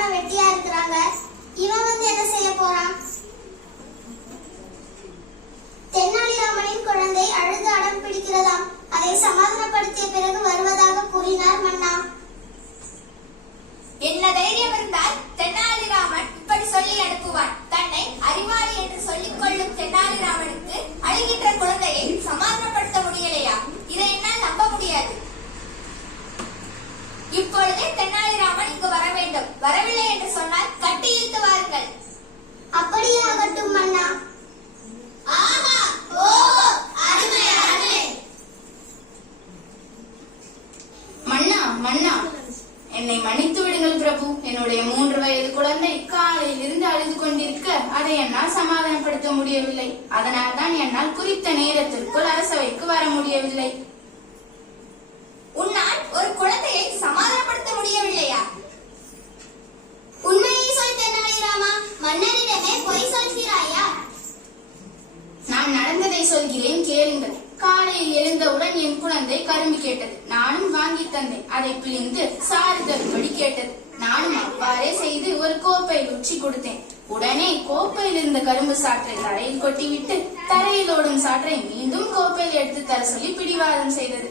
தானே வெட்டியா இருக்கிறாங்க. இவன் வந்து என்ன செய்ய போறான்? தென்னாலிராமனின் குழந்தை அழுது அடம் பிடிக்கிறதாம். அதை சமாதானப்படுத்திய பிறகு வருவதாக கூறினார் மன்னா. என்ன தைரியம் இருந்தால் தென்னாலிராமன் இப்படி சொல்லி அனுப்புவான்? தன்னை அறிவாளி என்று சொல்லிக் கொள்ளும் தென்னாலிராமனுக்கு அழுகின்ற குழந்தையை சமாதானப்படுத்த முடியலையா? இதை என்னால் நம்ப முடியாது. இப்பொழுதே தென்னாலிராமன் இங்கு வர வேண்டும். வரவில்லை என்று சொன்னால் கட்டி இழுத்து வாருங்கள். அப்படியே ஆகட்டும் மன்னா. மன்னா மன்னா, என்னை மன்னித்து விடுங்கள் பிரபு. என்னுடைய 3 வயது குழந்தை காலையில் இருந்து அழுது கொண்டிருக்க அதை என்னால் சமாதானப்படுத்த முடியவில்லை. அதனால் தான் என்னால் குறித்த நேரத்திற்குள் அரசவைக்கு வர முடியவில்லை. உன்னால் ஒரு குழந்தையை சமாதானப்படுத்த முடியவில்லையா? உண்மையை சொல் தென்னாலிராமா. மன்னரிடமே பொய் சொல்கிறாயா? நான் நடந்ததை சொல்கிறேன், கேளுங்கள். காலையில் எழுந்தவுடன் என் குழந்தை கரும்பு கேட்டது. நானும் வாங்கி தந்தேன். அதை பிழிந்து சாறு தரும்படி கேட்டது. நானும் அவ்வாறே செய்து ஒரு கோப்பையில் ஊற்றி கொடுத்தேன். உடனே கோப்பையில் இருந்த கரும்பு சாற்றை தரையில் கொட்டிவிட்டு தரையில் ஓடும் சாற்றை மீண்டும் கோப்பையில் எடுத்து தர சொல்லி பிடிவாதம் செய்தது.